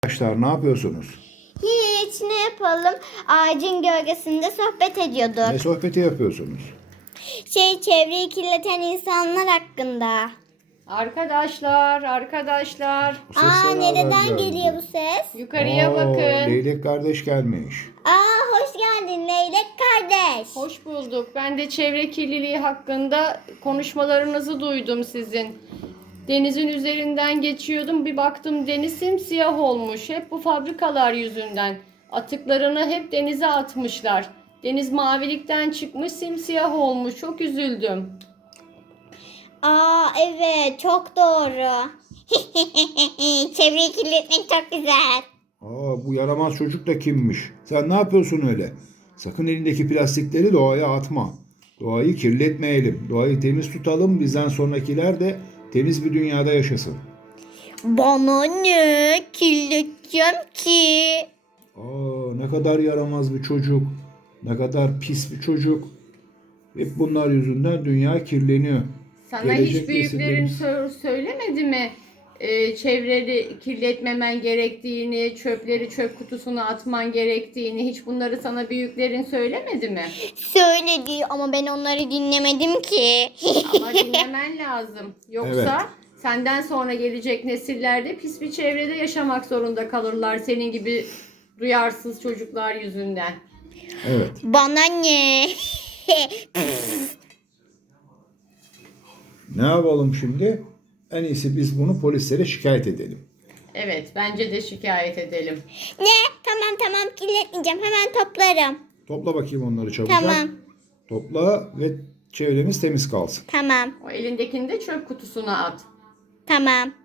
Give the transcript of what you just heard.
Arkadaşlar ne yapıyorsunuz? Hiç ne yapalım? Ağacın gölgesinde sohbet ediyorduk. Ne sohbeti yapıyorsunuz? Çevreyi kirleten insanlar hakkında. Arkadaşlar, Bu sesler Nereden nereden geldi? geliyor bu ses? yukarıya bakın. Leylek kardeş gelmiş. Hoş geldin Leylek kardeş. Hoş bulduk. Ben de çevre kirliliği hakkında konuşmalarınızı duydum sizin. Denizin üzerinden geçiyordum. Bir baktım deniz simsiyah olmuş. Hep bu fabrikalar yüzünden. Atıklarını hep denize atmışlar. Deniz mavilikten çıkmış, simsiyah olmuş. Çok üzüldüm. Evet, çok doğru. Çevreyi kirletmek çok güzel. Bu yaramaz çocuk da kimmiş? Sen ne yapıyorsun öyle? Sakın elindeki plastikleri doğaya atma. Doğayı kirletmeyelim. Doğayı temiz tutalım. Bizden sonrakiler de temiz bir dünyada yaşasın. Bana ne? Kirleteceğim ki. Ne kadar yaramaz bir çocuk. Ne kadar pis bir çocuk. Hep bunlar yüzünden dünya kirleniyor. Sana Gelecek hiç büyüklerin nesillerimiz- söylemedi mi? Çevreli kirletmemen gerektiğini, çöpleri çöp kutusuna atman gerektiğini, hiç bunları sana büyüklerin söylemedi mi? Söyledi ama ben onları dinlemedim ki. Ama dinlemen lazım. Yoksa senden sonra gelecek nesiller de pis bir çevrede yaşamak zorunda kalırlar senin gibi duyarsız çocuklar yüzünden. Evet. Bana ne? Ne yapalım şimdi? En iyisi biz bunu polislere şikayet edelim. Evet, bence de şikayet edelim. Ne? Tamam kirletmeyeceğim. Hemen toplarım. Topla bakayım onları çabucak. Tamam. Topla ve çevremiz temiz kalsın. Tamam. O elindekini de çöp kutusuna at. Tamam.